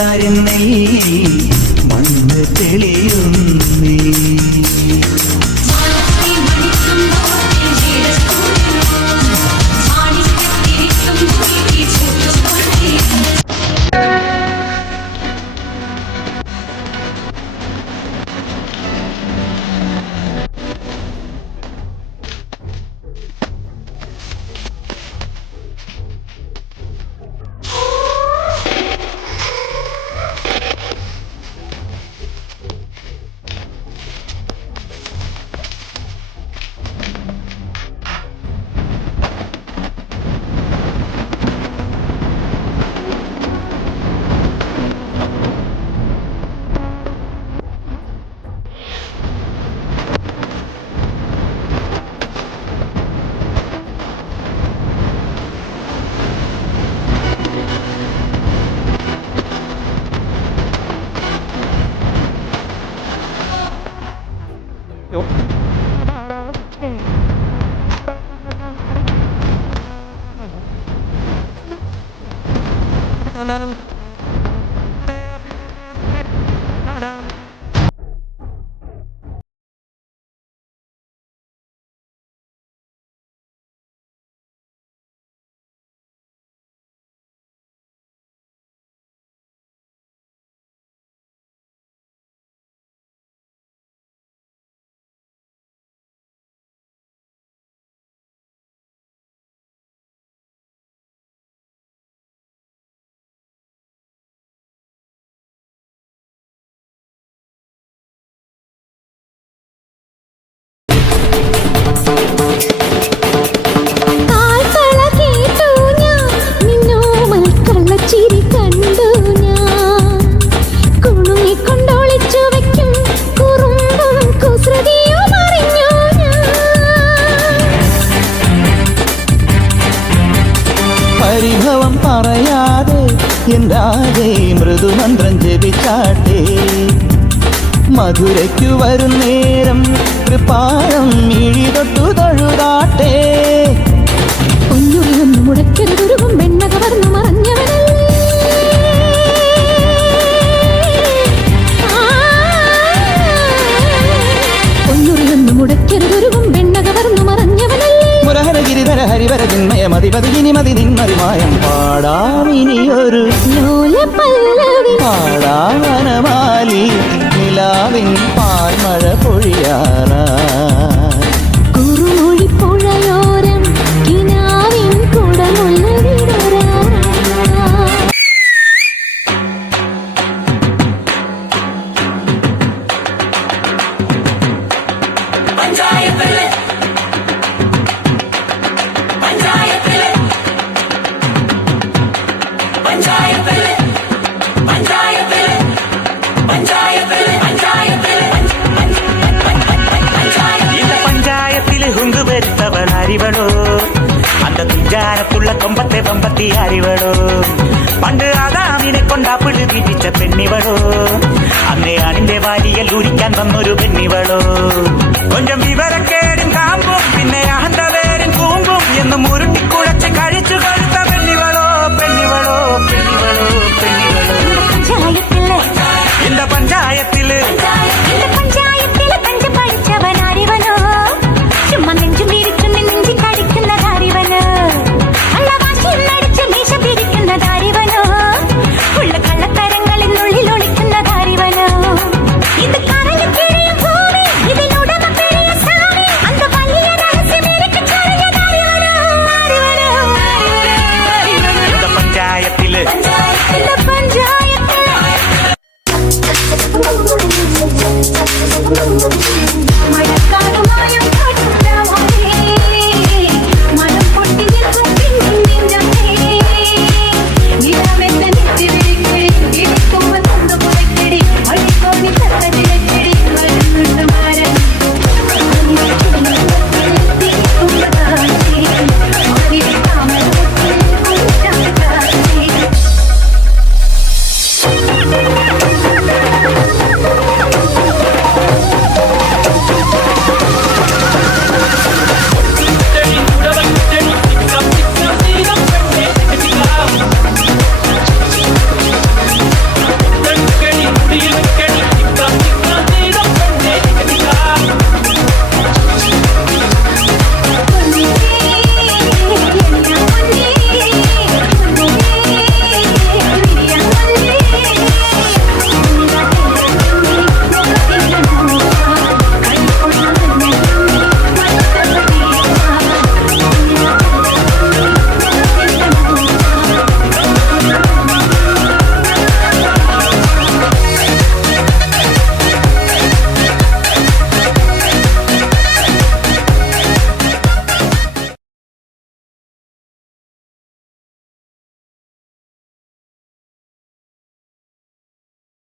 മലരിന്നൈ മണ്ണ് തെളിയുന്നേ. പരിഭവം പറയാതെ എന്താതെ മൃദുമന്ത്രം ജപിച്ചാട്ടെ. മധുരയ്ക്കു വരും നേരം കൃപാളം മിഴി തൊട്ടു തൊഴുതാട്ടെ. ഒന്നുറിയൊന്നു മുടക്കരുതുരുകും വെണ്ണ കവർന്നു മറഞ്ഞവനല്ലേ. ഒന്നുറിയൊന്നു മുടക്കരുതുരുകും വെണ്ണ കവർന്നു മറഞ്ഞവനല്ലേ. മുരഹര ഗിരിധര ഹരിവര ചിന്മയ മതിപതിനി മതി നിന്മറിമായം പാടാമിനിയൊരു ലോലപല്ലവി പാടാവനമാലി നിലാവിൻ പാൽമഴ പൊഴിയാറാ. കുറുമൊഴിപ്പുഴയോരം കിനാവിൻ കുടമുള്ള വിടരാ. അറിവടോ அந்த തുഞ്ചാരത്തുള്ള കൊമ്പത്തെ പമ്പത്തി അറിവടോ. പണ്ട് ആദാമിനെ കൊണ്ടാ പിഴു തീറ്റിച്ച പെണ്ണിവളോ. അന്നേ ആണിന്റെ വാരിയൽ ഊരിക്കാൻ വന്നൊരു പെണ്ണിവളോ. കൊഞ്ചം വിവരക്കേടും കാമ്പും പിന്നെ അഹന്തവേരും കൂമ്പും എന്നും ഉരുട്ടിക്കുഴച്ച് കഴി